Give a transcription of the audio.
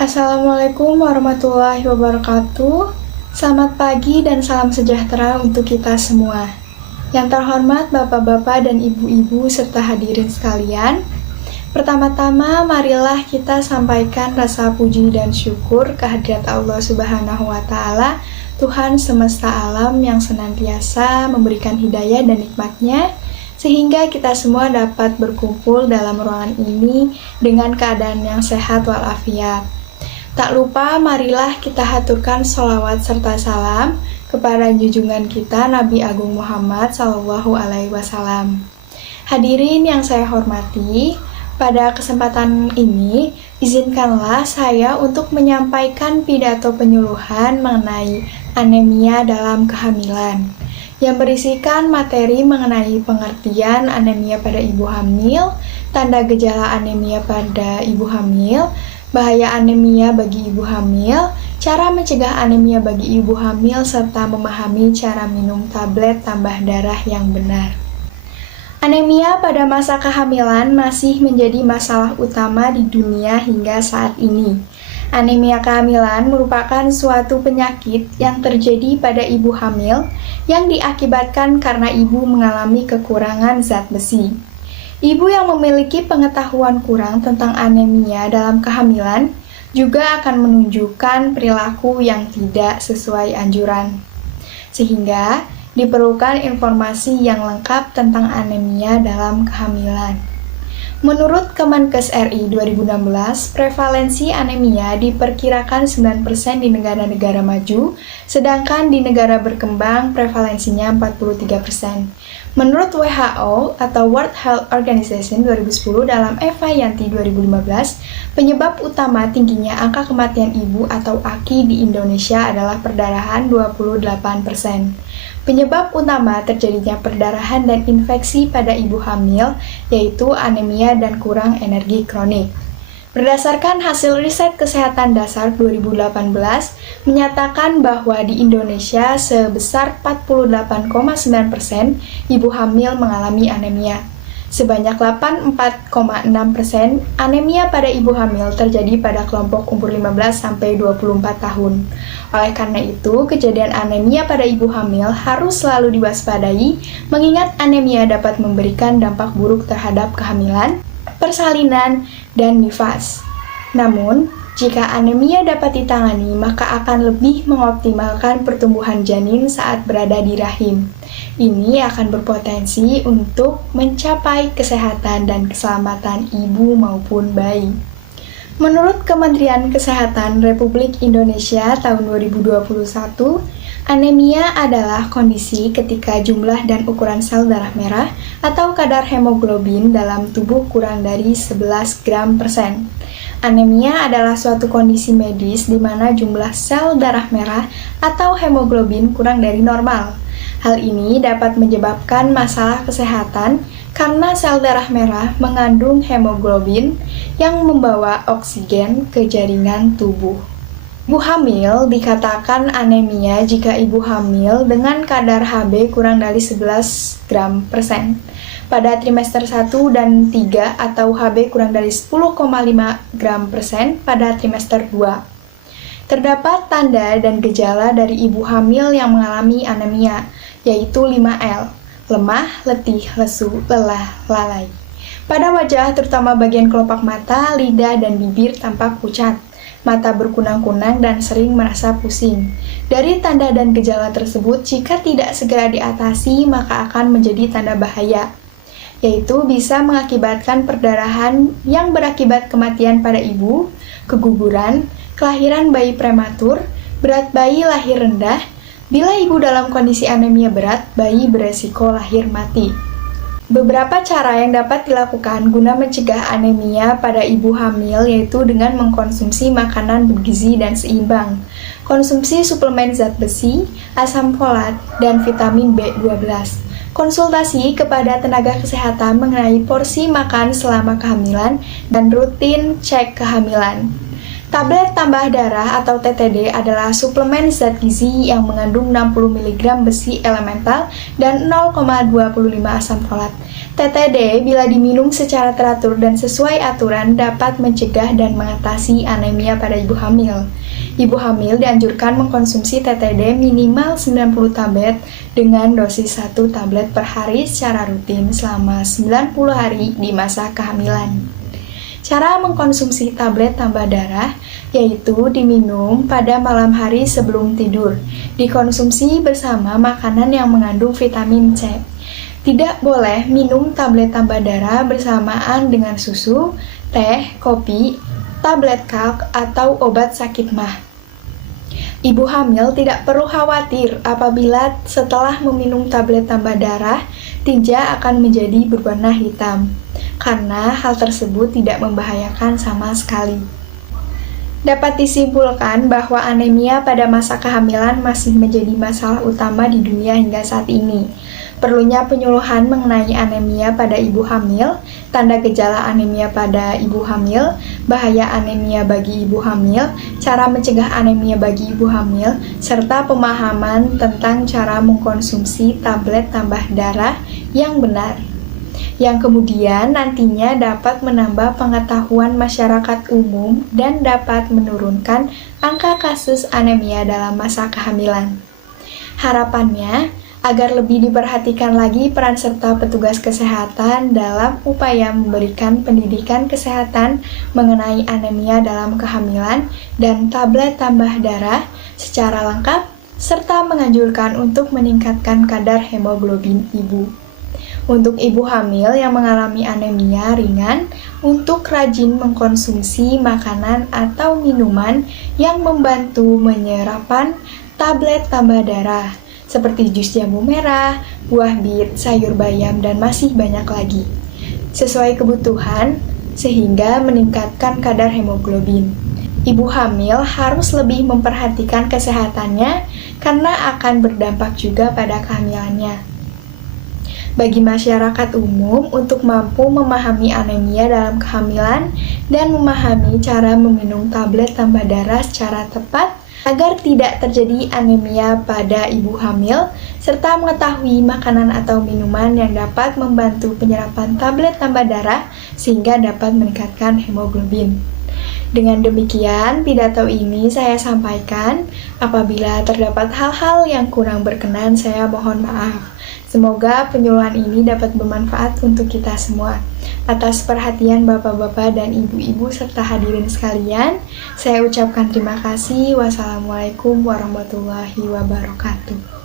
Assalamualaikum warahmatullahi wabarakatuh. Selamat pagi dan salam sejahtera untuk kita semua. Yang terhormat Bapak-bapak dan Ibu-ibu serta hadirin sekalian. Pertama-tama marilah kita sampaikan rasa puji dan syukur kehadirat Allah Subhanahu wa taala, Tuhan semesta alam yang senantiasa memberikan hidayah dan nikmat-Nya sehingga kita semua dapat berkumpul dalam ruangan ini dengan keadaan yang sehat walafiat. Tak lupa marilah kita haturkan sholawat serta salam kepada junjungan kita Nabi Agung Muhammad SAW. Hadirin yang saya hormati, pada kesempatan ini izinkanlah saya untuk menyampaikan pidato penyuluhan mengenai anemia dalam kehamilan yang berisikan materi mengenai pengertian anemia pada ibu hamil, tanda gejala anemia pada ibu hamil, bahaya anemia bagi ibu hamil, cara mencegah anemia bagi ibu hamil, serta memahami cara minum tablet tambah darah yang benar. Anemia pada masa kehamilan masih menjadi masalah utama di dunia hingga saat ini. Anemia kehamilan merupakan suatu penyakit yang terjadi pada ibu hamil yang diakibatkan karena ibu mengalami kekurangan zat besi. Ibu yang memiliki pengetahuan kurang tentang anemia dalam kehamilan juga akan menunjukkan perilaku yang tidak sesuai anjuran. Sehingga diperlukan informasi yang lengkap tentang anemia dalam kehamilan. Menurut Kemenkes RI 2016, prevalensi anemia diperkirakan 9% di negara-negara maju, sedangkan di negara berkembang prevalensinya 43%. Menurut WHO atau World Health Organization 2010 dalam Eva Yanti 2015, penyebab utama tingginya angka kematian ibu atau AKI di Indonesia adalah perdarahan 28%. Penyebab utama terjadinya perdarahan dan infeksi pada ibu hamil yaitu anemia dan kurang energi kronik. Berdasarkan hasil riset kesehatan dasar 2018 menyatakan bahwa di Indonesia sebesar 48,9% ibu hamil mengalami anemia. Sebanyak 84,6% anemia pada ibu hamil terjadi pada kelompok umur 15-24 tahun. Oleh karena itu, kejadian anemia pada ibu hamil harus selalu diwaspadai, mengingat anemia dapat memberikan dampak buruk terhadap kehamilan, persalinan, dan nifas. Namun, jika anemia dapat ditangani, maka akan lebih mengoptimalkan pertumbuhan janin saat berada di rahim. Ini akan berpotensi untuk mencapai kesehatan dan keselamatan ibu maupun bayi. Menurut Kementerian Kesehatan Republik Indonesia tahun 2021, anemia adalah kondisi ketika jumlah dan ukuran sel darah merah atau kadar hemoglobin dalam tubuh kurang dari 11 gram per sen. Anemia adalah suatu kondisi medis di mana jumlah sel darah merah atau hemoglobin kurang dari normal. Hal ini dapat menyebabkan masalah kesehatan karena sel darah merah mengandung hemoglobin yang membawa oksigen ke jaringan tubuh. Ibu hamil dikatakan anemia jika ibu hamil dengan kadar Hb kurang dari 11 gram per sen pada trimester 1 dan 3 atau Hb kurang dari 10,5 gram per sen pada trimester 2. Terdapat tanda dan gejala dari ibu hamil yang mengalami anemia, yaitu 5L, lemah, letih, lesu, lelah, lalai. Pada wajah, terutama bagian kelopak mata, lidah, dan bibir tampak pucat, mata berkunang-kunang dan sering merasa pusing. Dari tanda dan gejala tersebut, jika tidak segera diatasi, maka akan menjadi tanda bahaya, yaitu bisa mengakibatkan perdarahan yang berakibat kematian pada ibu, keguguran, kelahiran bayi prematur, berat bayi lahir rendah. Bila ibu dalam kondisi anemia berat, bayi beresiko lahir mati. Beberapa cara yang dapat dilakukan guna mencegah anemia pada ibu hamil yaitu dengan mengkonsumsi makanan bergizi dan seimbang, konsumsi suplemen zat besi, asam folat, dan vitamin B12. Konsultasi kepada tenaga kesehatan mengenai porsi makan selama kehamilan dan rutin cek kehamilan. Tablet tambah darah atau TTD adalah suplemen zat gizi yang mengandung 60 mg besi elemental dan 0,25 asam folat. TTD bila diminum secara teratur dan sesuai aturan dapat mencegah dan mengatasi anemia pada ibu hamil. Ibu hamil dianjurkan mengkonsumsi TTD minimal 90 tablet dengan dosis 1 tablet per hari secara rutin selama 90 hari di masa kehamilan. Cara mengkonsumsi tablet tambah darah yaitu diminum pada malam hari sebelum tidur, dikonsumsi bersama makanan yang mengandung vitamin C. Tidak boleh minum tablet tambah darah bersamaan dengan susu, teh, kopi, tablet kalk, atau obat sakit mah. Ibu hamil tidak perlu khawatir apabila setelah meminum tablet tambah darah, tinja akan menjadi berwarna hitam, karena hal tersebut tidak membahayakan sama sekali. Dapat disimpulkan bahwa anemia pada masa kehamilan masih menjadi masalah utama di dunia hingga saat ini. Perlunya penyuluhan mengenai anemia pada ibu hamil, tanda gejala anemia pada ibu hamil, bahaya anemia bagi ibu hamil, cara mencegah anemia bagi ibu hamil, serta pemahaman tentang cara mengkonsumsi tablet tambah darah yang benar, yang kemudian nantinya dapat menambah pengetahuan masyarakat umum dan dapat menurunkan angka kasus anemia dalam masa kehamilan. Harapannya, agar lebih diperhatikan lagi peran serta petugas kesehatan dalam upaya memberikan pendidikan kesehatan mengenai anemia dalam kehamilan dan tablet tambah darah secara lengkap, serta menganjurkan untuk meningkatkan kadar hemoglobin ibu. Untuk ibu hamil yang mengalami anemia ringan, untuk rajin mengkonsumsi makanan atau minuman yang membantu menyerapan tablet tambah darah, seperti jus jambu merah, buah bit, sayur bayam, dan masih banyak lagi, sesuai kebutuhan sehingga meningkatkan kadar hemoglobin. Ibu hamil harus lebih memperhatikan kesehatannya karena akan berdampak juga pada kehamilannya. Bagi masyarakat umum untuk mampu memahami anemia dalam kehamilan dan memahami cara meminum tablet tambah darah secara tepat agar tidak terjadi anemia pada ibu hamil, serta mengetahui makanan atau minuman yang dapat membantu penyerapan tablet tambah darah sehingga dapat meningkatkan hemoglobin. Dengan demikian, pidato ini saya sampaikan. Apabila terdapat hal-hal yang kurang berkenan, saya mohon maaf. Semoga penyuluhan ini dapat bermanfaat untuk kita semua. Atas perhatian Bapak-Bapak dan Ibu-Ibu serta hadirin sekalian, saya ucapkan terima kasih. Wassalamualaikum warahmatullahi wabarakatuh.